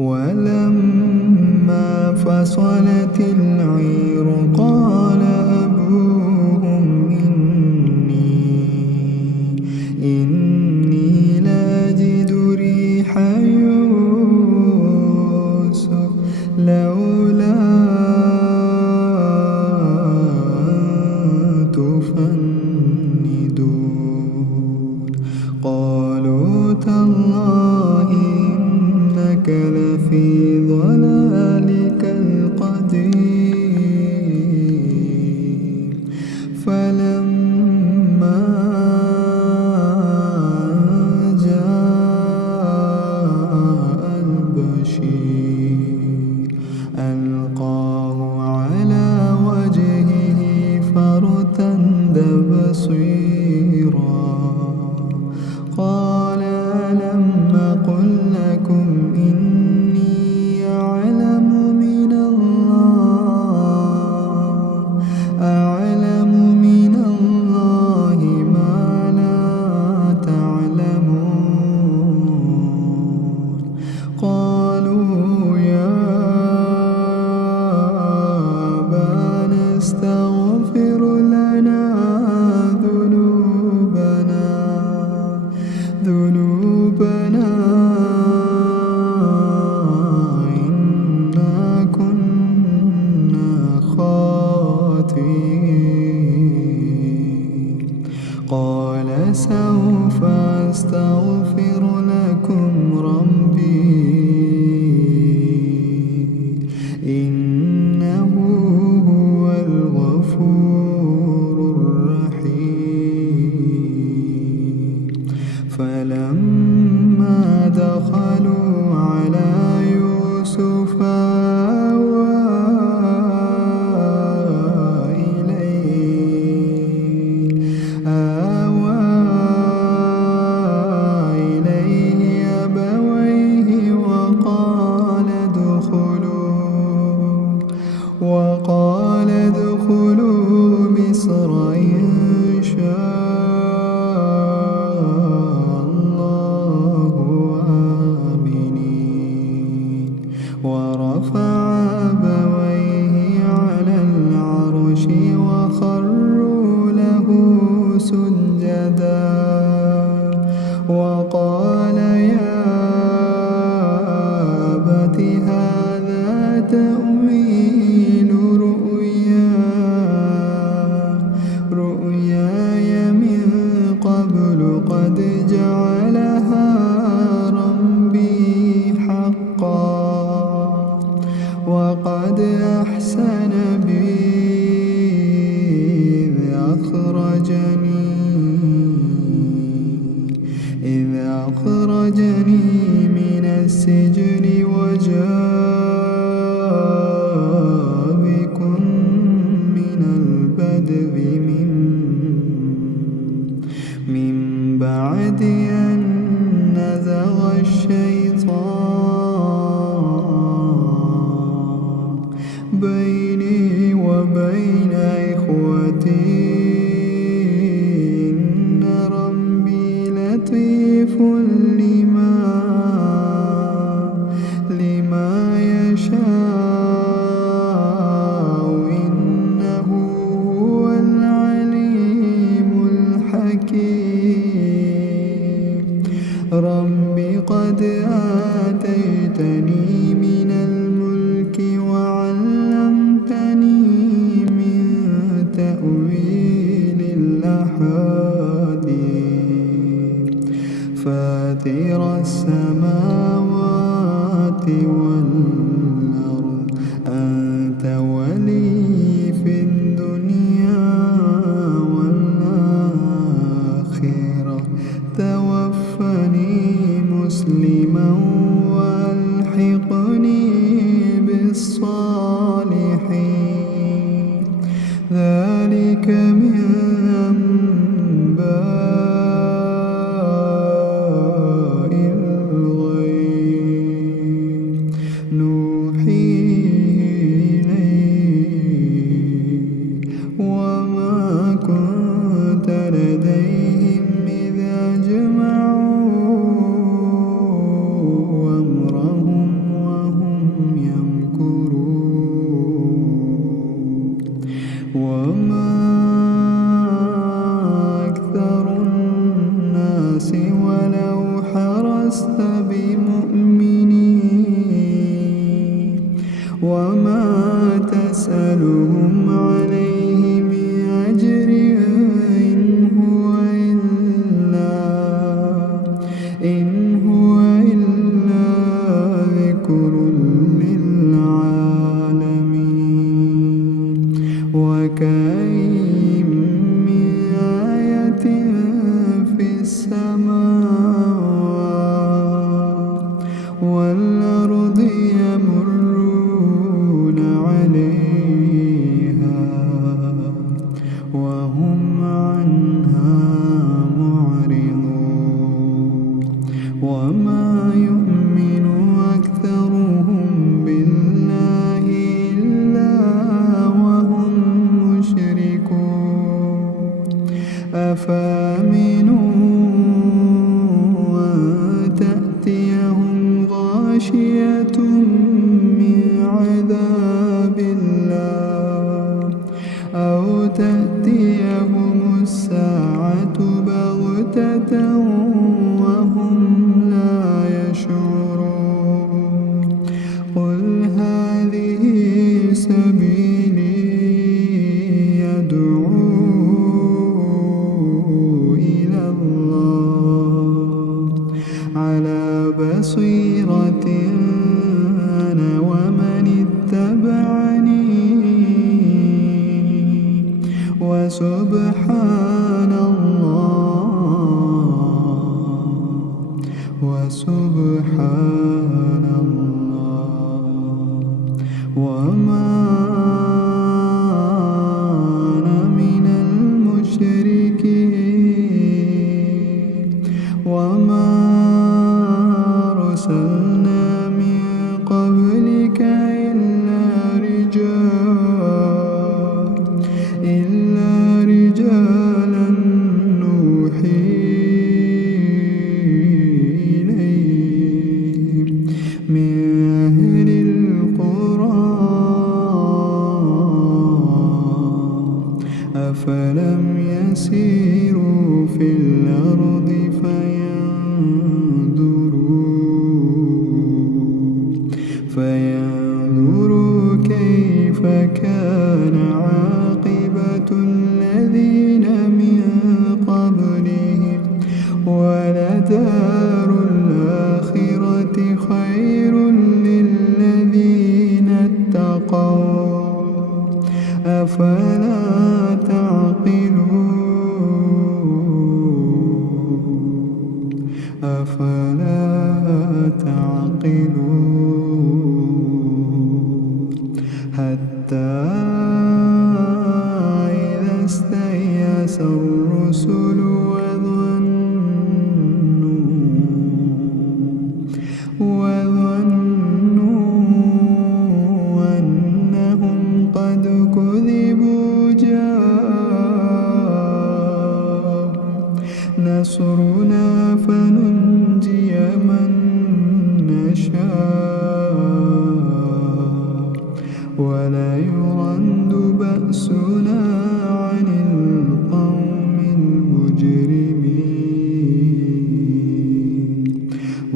ولما فصلت العير قال أبوهم إني لأجد ريح يوسف لولا تفندون قالوا تالله إنك لفي ضلالك القديم فلما جاء البشير ألقاه على وجهه فارتد بصيرا قال ألم أقل لكم إني أعلم من الله ما لا تعلمون قالوا يا أبانا استغفر لنا ذنوبنا إنا كنا خاطئين قال سوف أستغفر لكم ربي إنه هو الغفور الرحيم فلما دخلوا على يوسف آوى إليه أبويه وقال ادخلوا مصر إن شاء الله آمنين ورفع أبويه على العرش وخروا له سجدا وقال يا أبت هذا تأويل رؤياي من قبل قد جعلها ربي حقا وقد أحسن بي إذ أخرجني من السجن وجاء بكم من البدو من بعد أن نزغ الشيطان بيني وبين إخوتي إن ربي لطيف لما يشاء إنه هو العليم الحكيم رب قد آتيتني من الملك وعلمتني من تأويل الأحاديث فاطر السماوات والأرض أنت ولي في الدنيا والآخرة توفني مسلما والحقني بالصالحين ذلك من أنباء الغيب الأرض يمرون عليها وهم عنها معرضون وما يؤمن أكثرهم بالله إلا وهم مشركون أفامنوا أن تأتيهم غاشية من عذاب الله أو تأتيهم الساعة بغتة وهم لا يشعرون قل هذه سبيلي يدعو إلى الله على بصيرة أنا ومن اتبعني وسبحان الله وما أنا من المشركين وما أرسلنا من قبلك إلا رجالا نوحي إليهم من أهل القرى أفلم يسيروا في الأرض فينظروا كيف كان عاقبة الذين من قبلهم ولدار الآخرة خير للذين اتقوا أفلا تعقلون حتى إذا استيأس الرسل وظنوا أنهم قد كذبوا جاءهم نصرنا فننجي من نشاء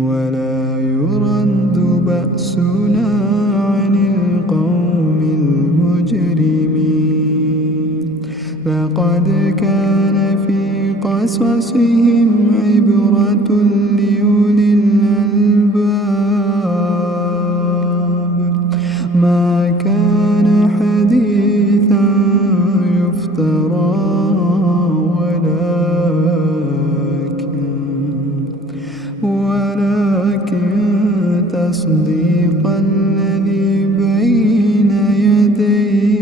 ولا يرد بأسنا عن القوم المجرمين لقد كان في قصصهم عبرة لأولي الألباب ما كان حديثا يفترى ولكن تصديق الذي بين يديه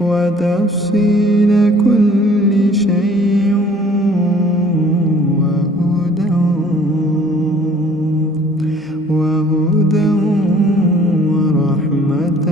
وتفصيل كل شيء وهدى ورحمة